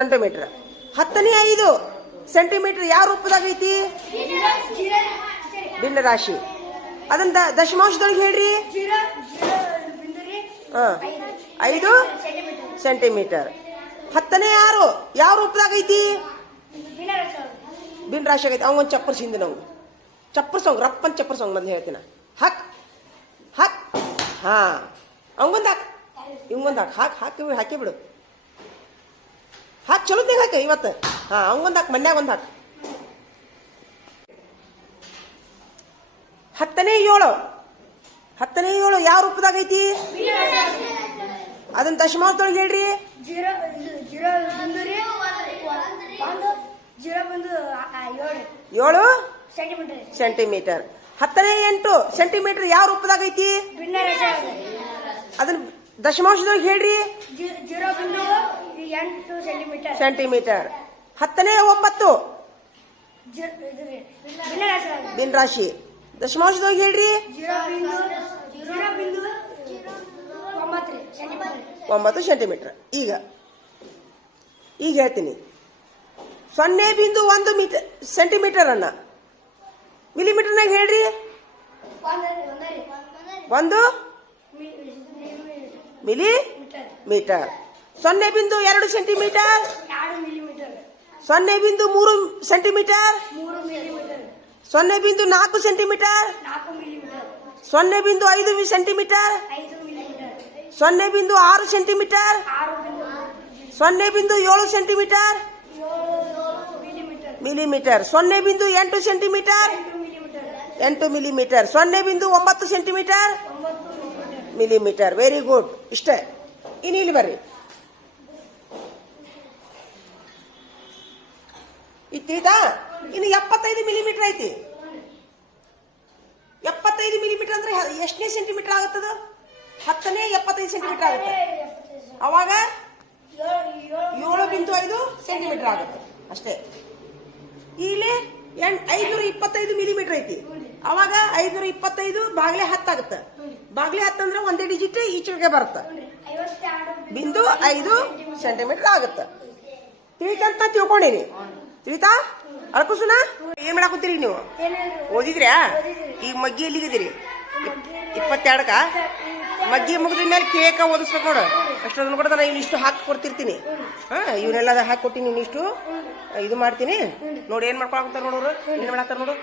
Centimetre. 10ನೇ 5 centimetre ಯಾವ ರೂಪದಾಗೈತಿ? ಭಿನ್ನ ರಾಶಿ. ಅದನ್ನ ದಶಮಾಂಶದೊಳಗೆ ಹೇಳ್ರಿ. 5 ಸೆಂಟಿಮೀಟರ್. 10ನೇ 6 ಯಾವ ರೂಪದಾಗೈತಿ? ಭಿನ್ನ ರಾಶಿ ಆಗೈತಿ. ಅವಂಗೊಂದು ಚಪ್ಪರ್ಸಿಂದ ನಾವು ಚಪ್ಪರ್ಸೋಂಗ್ ರಪ್ಪನ್ ಚಪ್ಪರ್ಸೋಂಗ್ ಮೊದ್ಲು ಹೇಳ್ತೀನ. ಹಕ್ ಹಕ್ ಹಾ ಅವಂಗೊಂದು ಹಾಕ್ ಇವಂಗೊಂದು ಹಾಕಿ ಬಿಡು. ಹಾಕ್ ಚಲೋದ್ನಾಗ ಹಾಕ ಇವತ್ತು. ಹಾ ಅವಂಗೊಂದು ಹಾಕ್ ಮನ್ಯಾಗ ಒಂದು ಹಾಕ್. 10ನೇ 7 ಯಾವ ರೂಪದಾಗೈತಿ? ಅದನ್ನ ದಶಮಾಂಶದೊಳಗೆ ಹೇಳ್ರಿ. 7 ಸೆಂಟಿಮೀಟರ್. 10ನೇ 8 ಸೆಂಟಿಮೀಟರ್ ಯಾವ ರೂಪದಾಗೈತಿ? ಅದನ್ನ ದಶಮಾಂಶದೊಳಗೆ ಹೇಳ್ರಿ. 0.8 ಸೆಂಟಿಮೀಟರ್. 10ನೇ 9 ಭಿನ್ನ ರಾಶಿ. ದಶಮಾಂಶದೊಳಗೆ ಹೇಳ್ರಿ. 9 ಸೆಂಟಿಮೀಟರ್. ಈಗ ಹೇಳ್ತೀನಿ. 0.1 ಸೆಂಟಿಮೀಟರ್ ಅನ್ನ ಮಿಲಿಮೀಟರ್ನಾಗ ಹೇಳ್ರಿ. 1 millimetre. 0.2 centimetre. 0.3 centimetre. 0.4 centimetre. 0.5 centimetre. 0.6 centimetre. 0.7 centimetre millimetre. 0.8 centimetre 8 millimetre. 0.9 centimetre millimetre. Very good. ಇಷ್ಟೇ. ಇನ್ನು ಇಲ್ಲಿ ಬರ್ರಿ. ಇತ್ತೀತಾ ಇನ್ನು 75 ಮಿಲಿಮೀಟರ್ ಐತಿ. 75 ಮಿಲಿಮೀಟರ್ ಅಂದ್ರೆ ಎಷ್ಟನೇ ಸೆಂಟಿಮೀಟರ್ ಆಗುತ್ತದ? 10ನೇ 75 ಸೆಂಟಿಮೀಟರ್ ಆಗುತ್ತೆ. ಅವಾಗ 7.5 ಸೆಂಟಿಮೀಟರ್ ಆಗುತ್ತೆ ಅಷ್ಟೇ. ಇಲ್ಲಿ 525 ಮಿಲಿಮೀಟರ್ ಐತಿ. ಅವಾಗ 525 ಬಾಗ್ಲೆ 10 ಆಗುತ್ತೆ. ಬಾಗ್ಲೆ 10 ಅಂದ್ರೆ ಒಂದೇ ಡಿಜಿಟ್ ಈಚೆಗೆ ಬರುತ್ತೆ. 0.5 ಸೆಂಟಿಮೀಟರ್ ಆಗುತ್ತೆ. ತಿಳಿತಂತ ತಿಳ್ಕೊಂಡೇನಿ. ತಿಳಿತಾ? ಅಳ್ಕುಸುನ ಏನ್ ಮಾಡಾಕುತ್ತೀರಿ ನೀವು? ಓದಿದ್ರ್ಯಾ? ಈಗ ಮಗ್ಗಿ ಎಲ್ಲಿಗಿದ್ದೀರಿ? 22ಕ ಮಗ್ಗಿ ಮುಗಿದ ಮೇಲೆ ಕೇಕ ಓದಿಸ್ಬೇಕು ನೋಡು. ಅಷ್ಟೊಂದು ಕೂಡ ನಾನು ಇಷ್ಟು ಹಾಕಿ ಕೊಡ್ತಿರ್ತೀನಿ. ಇವನ್ನೆಲ್ಲ ಹಾಕಿ ಕೊಟ್ಟಿನಿ. ಇಷ್ಟು ಇದು ಮಾಡ್ತೀನಿ ನೋಡಿ. ಏನ್ ಮಾಡ್ಕೊಳಕಂತಾರ ನೋಡೋರು, ಏನ್ ಮಾಡಾಕ್ತಾರ ನೋಡು.